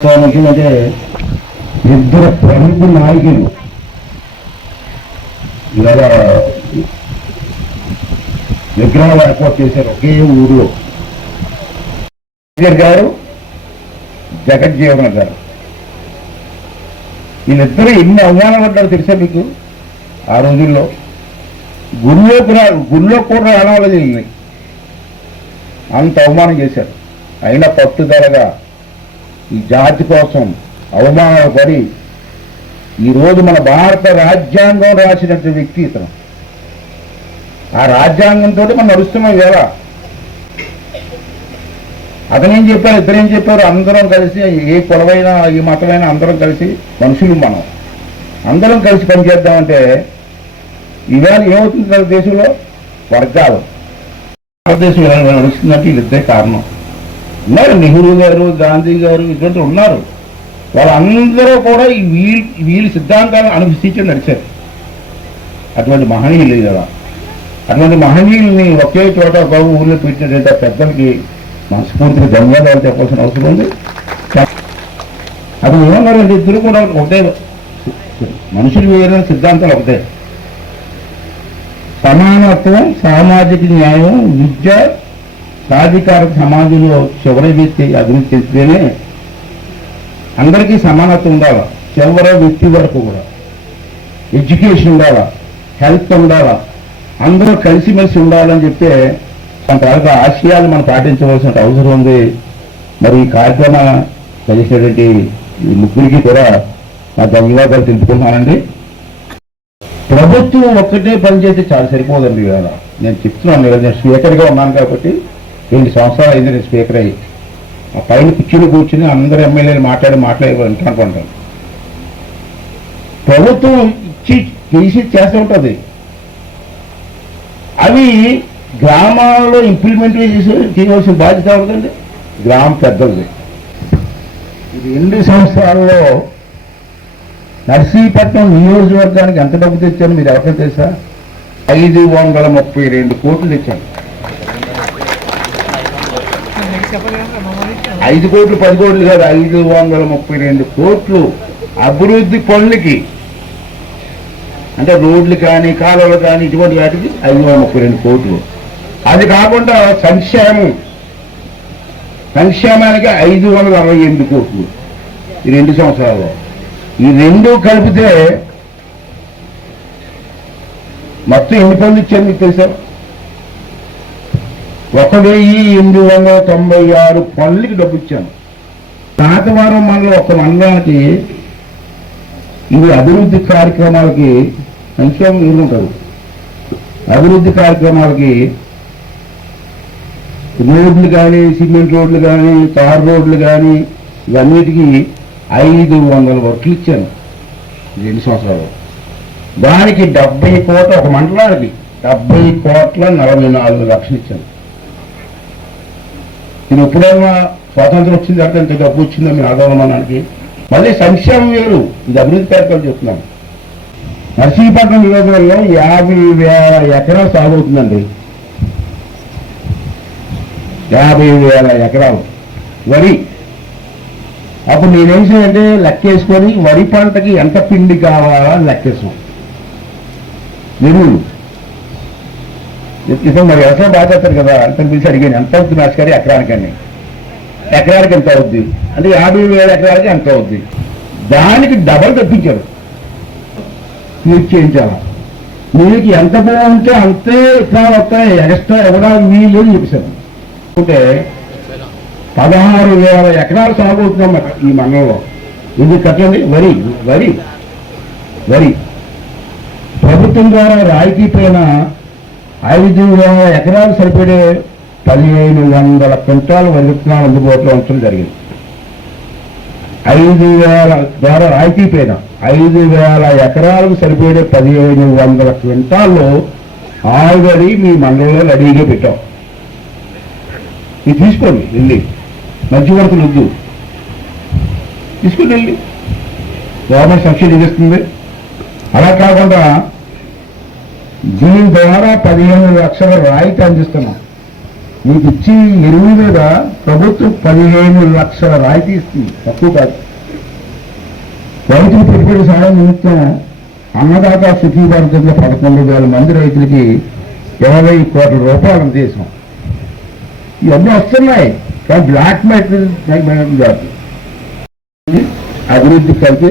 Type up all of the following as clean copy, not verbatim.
అంటే ఇద్దరు ప్రముఖ నాయకులు ఇలాగా విగ్రహాలు ఏర్పాటు చేశారు ఒకే ఊరిలో. గారు జగజ్జీవన్ గారు వీళ్ళిద్దరూ ఎన్ని అవమానాలు పడ్డారు తెలుసా మీకు? ఆ రోజుల్లో గుళ్ళో కూడా రావాలి అంత అవమానం చేశారు. అయినా పట్టుదలగా ఈ జాతి కోసం అవమానాలు పడి ఈరోజు మన భారత రాజ్యాంగం రాసినటువంటి వ్యక్తి ఇతను. ఆ రాజ్యాంగంతో మనం నడుస్తున్నాం కదా. అతనేం చెప్పారు, ఇద్దరేం చెప్పారు, అందరం కలిసి ఏ కులమైనా ఏ మతమైనా అందరం కలిసి మనుషులు మనం అందరం కలిసి పనిచేద్దామంటే ఇవాళ ఏమవుతుంది మన దేశంలో? వర్గాలు. భారతదేశం ఎలా నడుస్తుందంటే వీళ్ళిద్దరే కారణం. ఉన్నారు నెహ్రూ గారు, గాంధీ గారు, ఇటువంటి ఉన్నారు. వాళ్ళందరూ కూడా వీళ్ళ సిద్ధాంతాలను అనుసరించి నడిచారు. అటువంటి మహనీయులు కదా. అటువంటి మహనీయుల్ని ఒకే చోట ఒక ఊళ్ళో పెట్టినటువంటి పెద్దలకి మనస్ఫూర్తిగా ధన్యవాదాలు చెప్పాల్సిన అవసరం ఉంది. అతను ఏమన్నారంటే ఇద్దరు కూడా ఒకటే, మనుషులు వేరే సిద్ధాంతాలు ఒకటే. సమానత్వం, సామాజిక న్యాయం, విద్య, సాధికారక సమాజంలో చివరి వ్యక్తి అభివృద్ధి చెందితేనే అందరికీ సమానత్వం ఉండాలా. చివరి వ్యక్తి వరకు కూడా ఎడ్యుకేషన్ ఉండాలా, హెల్త్ ఉండాలా, అందరూ కలిసిమెలిసి ఉండాలని చెప్తే కొంతవరకు ఆశయాలు మనం పాటించవలసిన అవసరం ఉంది. మరి ఈ కార్యక్రమం కలిసినటువంటి ఈ ముగ్గురికి కూడా నా ధన్యవాదాలు తెలుపుకుంటున్నానండి. ప్రభుత్వం ఒక్కటే పనిచేస్తే చాలా సరిపోదండి. కదా నేను చెప్తున్నాను కదా, నేను స్పీకర్గా ఉన్నాను కాబట్టి 2 సంవత్సరాలు అయింది నేను స్పీకర్ అయ్యి. ఆ పైన కూర్చుని అందరు ఎమ్మెల్యేలు మాట్లాడి వింటానుకుంటాను. ప్రభుత్వం చేసి చేస్తూ ఉంటుంది. అవి గ్రామాల్లో ఇంప్లిమెంట్ చేయవలసిన బాధ్యత ఉంటుందండి గ్రామ పెద్దలది. 2 సంవత్సరాల్లో నర్సీపట్నం నియోజకవర్గానికి ఎంత డబ్బు తెచ్చాను మీరు ఎవరికైనా తెలుసా? 532 కోట్లు తెచ్చాను. 5 కోట్లు 10 కోట్లు కాదు, 532 కోట్లు అభివృద్ధి పనులకి. అంటే రోడ్లు కానీ కాలువలు కానీ ఇటువంటి వాటికి 532 కోట్లు. అది కాకుండా సంక్షేమానికి 568 కోట్లు ఈ 2 సంవత్సరాల్లో. ఈ 2 కలిపితే మొత్తం ఎన్ని పనులు ఇచ్చారు మీకు తెలుసా? 1896 పనులకి డబ్బు ఇచ్చాను. నాతవారం మండలం ఒక మండలానికి ఇవి అభివృద్ధి కార్యక్రమాలకి సంక్షేమం ఉంటారు. అభివృద్ధి కార్యక్రమాలకి రోడ్లు కానీ, సిమెంట్ రోడ్లు కానీ, తార్ రోడ్లు కానీ ఇవన్నిటికీ 500 వర్కులు ఇచ్చాను 2 సంవత్సరాలు. దానికి 70 కోట్ల, ఒక మండలానికి 70,44,00,000 ఇచ్చాను. ఇది ఎప్పుడైనా స్వాతంత్రం వచ్చింది అంటే ఇంత డబ్బు వచ్చిందో మీరు ఆగమనానికి. మళ్ళీ సంక్షేమం వేరు, ఇది అభివృద్ధి కార్యక్రమం చెప్తున్నాను. నర్సీపట్నం నియోజకవర్గంలో 50,000 ఎకరాలు సాగు అవుతుందండి. 50,000 ఎకరాలు వరి. అప్పుడు నేనేం చేయాలంటే లెక్కేసుకొని వరి పంటకి ఎంత పిండి కావాలా అని లెక్కేసాం. ఎరువులు ఇతను మరి వ్యవసాయం బాగా చేస్తారు కదా, అంత పిలిచి అడిగాను ఎంత అవుతుంది నాశకారి ఎకరానికని. ఎకరానికి ఎంత అవుద్ది అంటే 50,000 ఎకరాలకి ఎంత అవుద్ది. దానికి డబల్ తప్పించారు, మీరు చేయించాలా. మీకు ఎంత బాగుంటే అంతే విత్తనాలు వస్తాయి, ఎక్స్ట్రా ఇవ్వడానికి వీలు అని చెప్పేశారు. అంటే 16,000 ఎకరాలు సాగు అవుతున్నాం ఈ మండలంలో. ఎందుకు కట్టండి? వరి వరి వరి ప్రభుత్వం ద్వారా రాయితీ పైన 5,000 ఎకరాలు సరిపడే 1,500 క్వింటాల వరి విత్తనాలు అందుబాటులో ఉంచడం జరిగింది. 5,000 ద్వారా రాయితీ పైన 5,000 ఎకరాలకు సరిపడే 1,500 క్వింటాల్లో ఆల్రెడీ మీ మండలంలో రెడీగా పెట్టాం. ఇది తీసుకోండి, వెళ్ళి మధ్యవర్తులు వద్దు, తీసుకుని వెళ్ళి గవర్నమెంట్ సబ్సిడీ ఇస్తుంది. అలా కాకుండా దీని ద్వారా 15 లక్షల రాయితీ అందిస్తున్నాం. మీకు ఇచ్చి ఎరువుల మీద ప్రభుత్వం 15 లక్షల రాయితీ ఇస్తుంది, తక్కువ కాదు. రైతులు పెట్టుబడి సాయం నిమిత్తం అన్నదాత సుఖీ భారతంలో 11,000 మంది రైతులకి 20 కోట్ల రూపాయలు దేశం. ఇవన్నీ వస్తున్నాయి, కానీ బ్లాక్ మెటీరియల్ కాదు. అభివృద్ధి కలిపి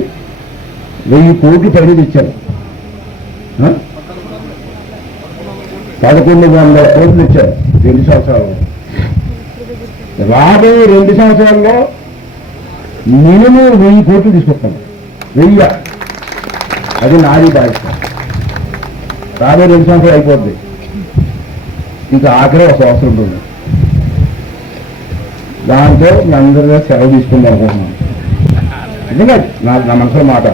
1000 కోట్లు పైన ఇచ్చారు. 1100 కోట్లు ఇచ్చారు 2 సంవత్సరాల్లో. రాబోయే 2 సంవత్సరాల్లో మినిమం 1000 కోట్లు తీసుకొస్తాం. 1000, అది నాది బాధ్యత. రాబోయే 2 సంవత్సరాలు అయిపోద్ది, ఇంకా ఆఖరి ఒక సంవత్సరం ఉంటుంది. దాంతో మీ అందరిగా సెలవు తీసుకుందాం అనుకుంటున్నాను. నిజంగా నా మనసులో మాట.